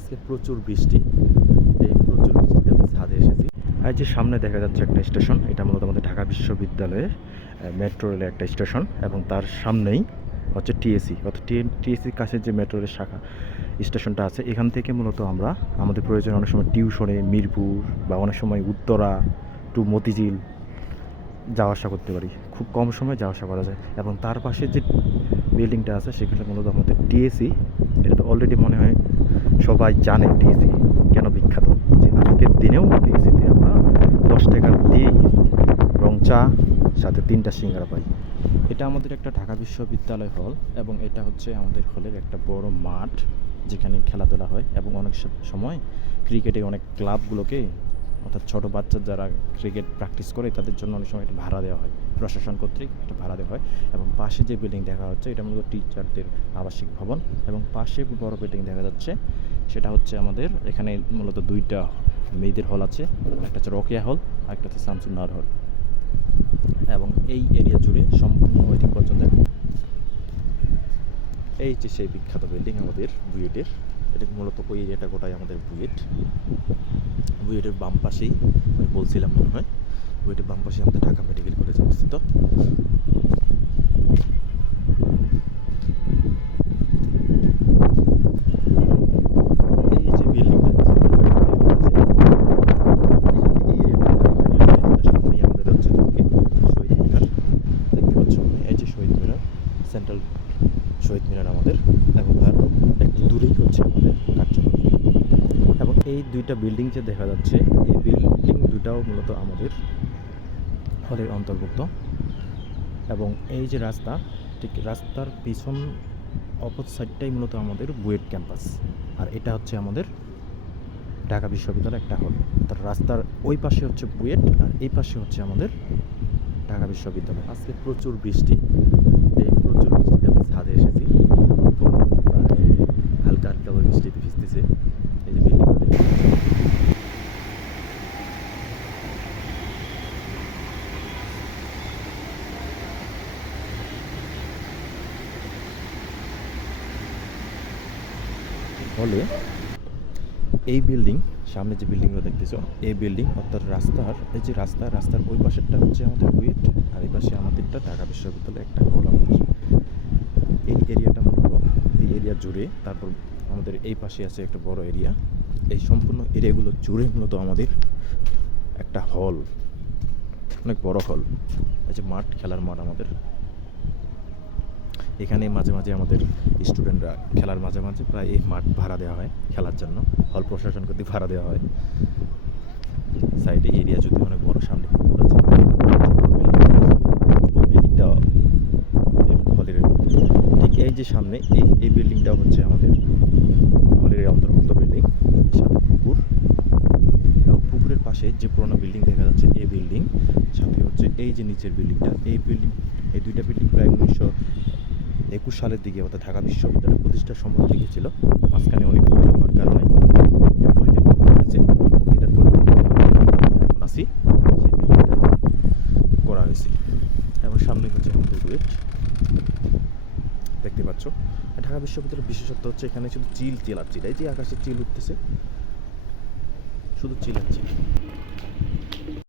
আজকে প্রচুর বৃষ্টি। এই প্রচুর বৃষ্টিতে আমি ছাদে এসেছি। আর যে সামনে দেখা যাচ্ছে একটা স্টেশন, এটা মূলত আমাদের ঢাকা বিশ্ববিদ্যালয়ের মেট্রো রেলের একটা স্টেশন, এবং তার সামনেই হচ্ছে টিএসসি, অর্থাৎ টিএসসির কাছে যে মেট্রো রেলের শাখা স্টেশনটা আছে, এখান থেকে মূলত আমরা আমাদের প্রয়োজন অনেক সময় টিউশনে মিরপুর বা অনেক সময় উত্তরা টু মতিঝিল যাওয়া আসা করতে পারি, খুব কম সময়ে যাওয়া আসা করা যায়। এবং তার পাশে যে বিল্ডিংটা আছে সেখানে মূলত আমাদের টিএসসি, এটা তো অলরেডি মনে হয় সবাই জানে টিএসসি কেন বিখ্যাত। যে আজকের দিনেও টিএসসিতে আমরা 10 টাকা দিয়েই রং চা সাথে 3টা সিঙ্গারা পাই। এটা আমাদের একটা ঢাকা বিশ্ববিদ্যালয় হল, এবং এটা হচ্ছে আমাদের হলের একটা বড় মাঠ যেখানে খেলাধুলা হয়। এবং অনেক সময় ক্রিকেটে অনেক ক্লাবগুলোকে, অর্থাৎ ছোটো বাচ্চা যারা ক্রিকেট প্র্যাকটিস করে তাদের জন্য অনেক সময় এটা ভাড়া দেওয়া হয়, প্রশাসন কর্তৃক এটা ভাড়া দেওয়া হয়। এবং পাশে যে বিল্ডিং দেখা হচ্ছে এটা মূলত টিচারদের আবাসিক ভবন। এবং পাশে বড় বিল্ডিং দেখা যাচ্ছে সেটা হচ্ছে আমাদের এখানে মূলত 2টা মেয়েদের হল আছে, একটা হচ্ছে রোকেয়া হল আর একটা হচ্ছে শামসুন্নাহার হল। এবং এই এরিয়া জুড়ে সম্পূর্ণ ওইদিক পর্যন্ত এই যে সেই বিখ্যাত বিল্ডিং আমাদের বুয়েটের। এটা মূলত ওই এরিয়াটা গোটাই আমাদের বুয়েটের বাম পাশেই, আমি বলছিলাম মনে হয়, বুয়েটের বাম পাশে আমাদের ঢাকা মেডিকেল কলেজ অবস্থিত। এই যে বিল্ডিংটা আমাদের হচ্ছে শহীদ মিনার দেখতে পাচ্ছ, এই যে শহীদ মিনার, সেন্ট্রাল শহীদ মিনার আমাদের, এবং তার একটু দূরেই হচ্ছে আমাদের কার্যক্রম। এবং এই 2টা বিল্ডিং যে দেখা যাচ্ছে, এই বিল্ডিং 2টাও মূলত আমাদের হলের অন্তর্ভুক্ত। এবং এই যে রাস্তা, ঠিক রাস্তার পিছন অপর সাইডটাই মূলত আমাদের বুয়েট ক্যাম্পাস, আর এটা হচ্ছে আমাদের ঢাকা বিশ্ববিদ্যালয় একটা হল। তার রাস্তার ওই পাশে হচ্ছে বুয়েট, আর এই পাশে হচ্ছে আমাদের ঢাকা বিশ্ববিদ্যালয়। আজকে প্রচুর বৃষ্টি। এই প্রচুর বৃষ্টিতে আমি ছাদে এসেছি, প্রায় হালকা হালকা বৃষ্টিতে ভিজতেছে। এই যে বিল্ডিং হলে, এই বিল্ডিং সামনে যে বিল্ডিংগুলো দেখতেছো, এই বিল্ডিং অর্থাৎ এই যে রাস্তার ওই পাশেরটা হচ্ছে আমাদের বুয়েট, আর এই পাশে আমাদেরটা ঢাকা বিশ্ববিদ্যালয় একটা হল আমাদের। এই এরিয়াটা মূলত এই এরিয়া জুড়ে, তারপর আমাদের এই পাশে আছে একটা বড় এরিয়া, এই সম্পূর্ণ এরিয়াগুলো জুড়ে মূলত আমাদের একটা হল, অনেক বড় হল। এই যে মাঠ, খেলার মাঠ আমাদের। এখানে মাঝে মাঝে আমাদের স্টুডেন্টরা খেলার মাঝে মাঝে প্রায় এই মাঠ ভাড়া দেওয়া হয় খেলার জন্য, হল প্রশাসন কর্তৃক ভাড়া দেওয়া হয়। সাইডে এরিয়া যদি অনেক বড়, সামনে পুকুর আছে, বিল্ডিংটা আমাদের হলের। ঠিক এই যে সামনে এই বিল্ডিংটাও হচ্ছে আমাদের হলের অন্তর্ভুক্ত বিল্ডিং, সাথে পুকুর। এবং পুকুরের পাশে যে পুরোনো বিল্ডিং দেখা যাচ্ছে, এই বিল্ডিং সাথে হচ্ছে এই যে নিচের বিল্ডিংটা, এই 2টা বিল্ডিং প্রায় 1921 সালের দিকে, অর্থাৎ ঢাকা বিশ্ববিদ্যালয় প্রতিষ্ঠার সময় থেকে ছিল। মাঝখানে অনেক হওয়ার কারণে পরিবর্তন করা হয়েছে। এটার পরিবর্তন এখন আসি সেই বিল্ডিংটাই করা হয়েছে। এবং সামনে হচ্ছে আমাদের বুয়েট দেখতে পাচ্ছ। ঢাকা বিশ্ববিদ্যালয়ের বিশেষত্ব হচ্ছে এখানে শুধু চিল আর চিল, এই যে আকাশে চিল উঠতেছে, শুধু চিল আর চিল।